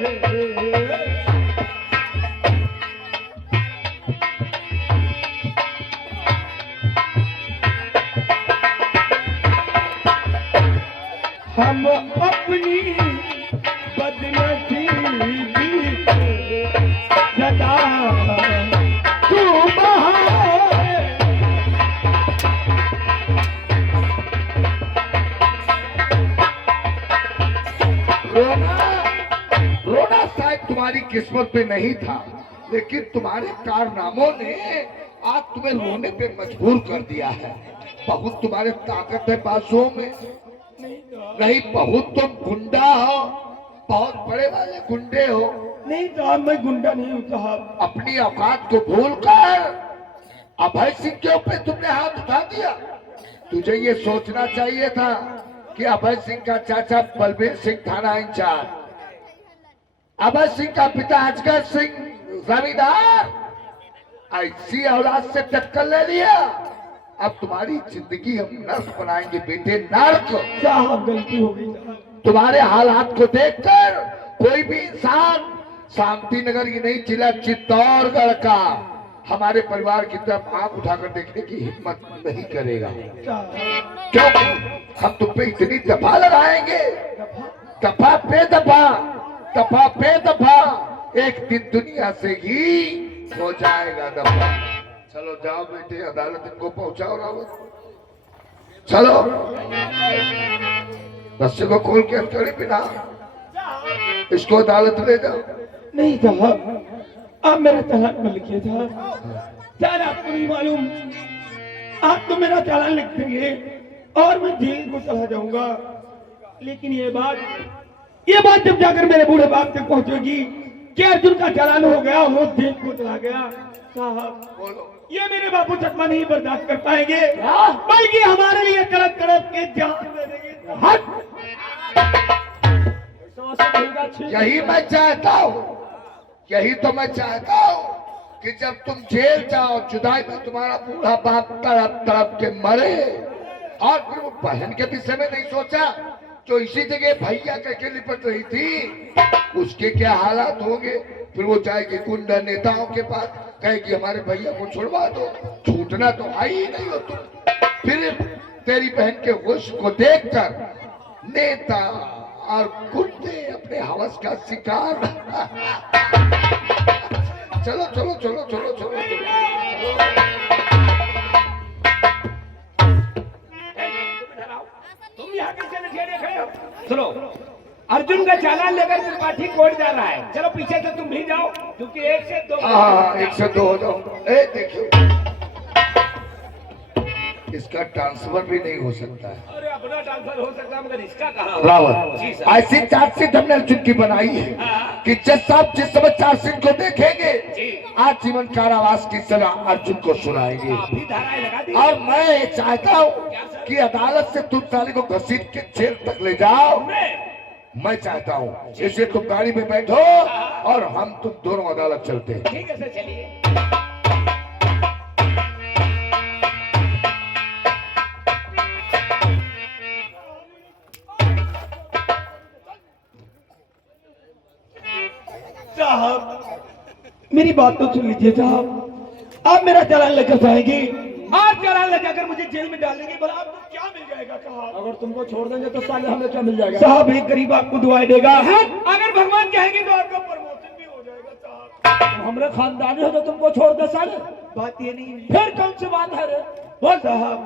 हम अपनी बदनसीबी सदा तू रोना शायद तुम्हारी किस्मत पे नहीं था, लेकिन तुम्हारे कारनामों ने आज तुम्हें रोने पे मजबूर कर दिया है। बहुत तुम्हारे ताकत है बाजुओं में, नहीं बहुत तुम गुंडा हो, बहुत बड़े वाले गुंडे हो। नहीं साहब, मैं गुंडा नहीं हूँ साहब। अपनी औकात को भूलकर अभय सिंह के ऊपर तुमने हाथ उठा दिया। तुझे ये सोचना चाहिए था कि अभय सिंह का चाचा बलबीर सिंह थाना इंचार्ज, अभय सिंह का पिता अजगर सिंह जमींदार, ऐसी औलाद से टक्कर ले लिया। अब तुम्हारी जिंदगी हम नर्क बनाएंगे बेटे, नर्क। साहब गलती हो गई। तुम्हारे हालात को देखकर कोई भी इंसान शांति नगर ही नहीं, जिला चित्तौड़गढ़ का हमारे परिवार की तरफ आंख उठाकर देखने की हिम्मत नहीं करेगा। क्योंकि हम तुम पे इतनी दफा लगाएंगे, दफा पे दफा, दफा पे दफा, एक दिन दुनिया से ही हो जाएगा दफा। चलो जाओ बेटे, अदालत इनको पहुंचाओ रावत। चलो रस्से को खोल के हथकड़ी पिना, इसको अदालत ले जाओ। नहीं साहब, आप मेरा चालान में लिखिए साहब। शायद आपको नहीं मालूम, आप तो मेरा चालान लिख देंगे और मैं जेल को चला जाऊंगा। लेकिन ये बात जब जाकर मेरे बूढ़े बाप तक पहुंचेगी कि अर्जुन का चालान हो गया, वो जेल को चला गया, साहब ये मेरे बापू चकमा नहीं बर्दाश्त कर पाएंगे, बल्कि हमारे लिए तड़प तड़प के जान दे देंगे। यही मैं चाहता हूँ, यही तो मैं चाहता हूँ कि जब तुम जेल जाओ, जुदाई में तुम्हारा बूढ़ा बाप तड़प तड़प के मरे, और फिर वो बहन के विषय में नहीं सोचा जो इसी जगह भैया कह लिपट रही थी, उसके क्या हालात होंगे। फिर वो जाएगी गुंडा नेताओं के पास, कहेगी हमारे भैया को छुड़वा दो, छूटना तो आई ही नहीं हो तुम। फिर तेरी बहन के होश को देखकर नेता और गुंडे अपने हवस का शिकार। चलो चलो चलो चलो चलो तुम यहाँ कैसे नशेरे खड़े हो? सुनो, अर्जुन का चालान लेकर त्रिपाठी कोर्ट जा रहा है। चलो पीछे से तुम भी जाओ, क्योंकि 1 से 2 1 से 2 हो जाओ। देखियो, इसका ट्रांसफर भी नहीं हो सकता है। अरे अपना ट्रांसफर हो सकता है, मगर इसका कहाँ? रावत, ऐसी चार्जशीट हमने अर्जुन की बनाई है कि जज साहब जिस समय चार्जशीट को देखेंगे, आजीवन कारावास की सजा अर्जुन को सुनाएंगे। और मैं ये चाहता हूँ कि अदालत से तुम साले को घसीट के जेल तक ले जाओ। मैं चाहता हूँ इसलिए तुम गाड़ी में बैठो और हम तुम दोनों अदालत चलते हैं। ठीक है सर, चलिए। साहब मेरी बात तो सुन लीजिए साहब, आप मेरा चालान लेकर जाएंगे, आप चालान ले जाकर मुझे जेल में डाल देंगे, भला आपको क्या मिल जाएगा साहब? अगर तुमको छोड़ देंगे तो साले हमें क्या मिल जाएगा? साहब एक गरीब आपको दुआएं देगा, अगर भगवान कहेंगे तो आपका प्रमोशन भी हो जाएगा साहब। तो हमरे खानदानी हो तो तुमको छोड़ दे साले? बात ये नहीं है। फिर कौन सी बात है रे? बोल साहब,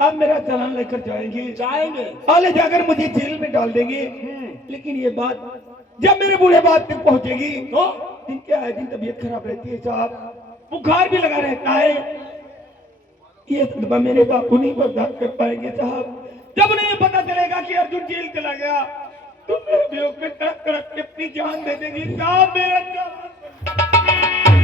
आप मेरा चालान लेकर जाएंगे, जाएंगे और ले जाकर मुझे जेल में डाल देंगे। लेकिन ये बात जब मेरे बूढ़े बाप तक पहुंचेगी तो दिन के आए दिन तबीयत खराब रहती है साहब, बुखार भी लगा रहता है। ये सदमा मेरे बापू नहीं बर्दाश्त कर पाएंगे साहब। जब उन्हें ये पता चलेगा कि अर्जुन जेल चला गया तो मेरे बेवकूफ में तड़प तड़प के अपनी जान दे देंगे साहब। मेरा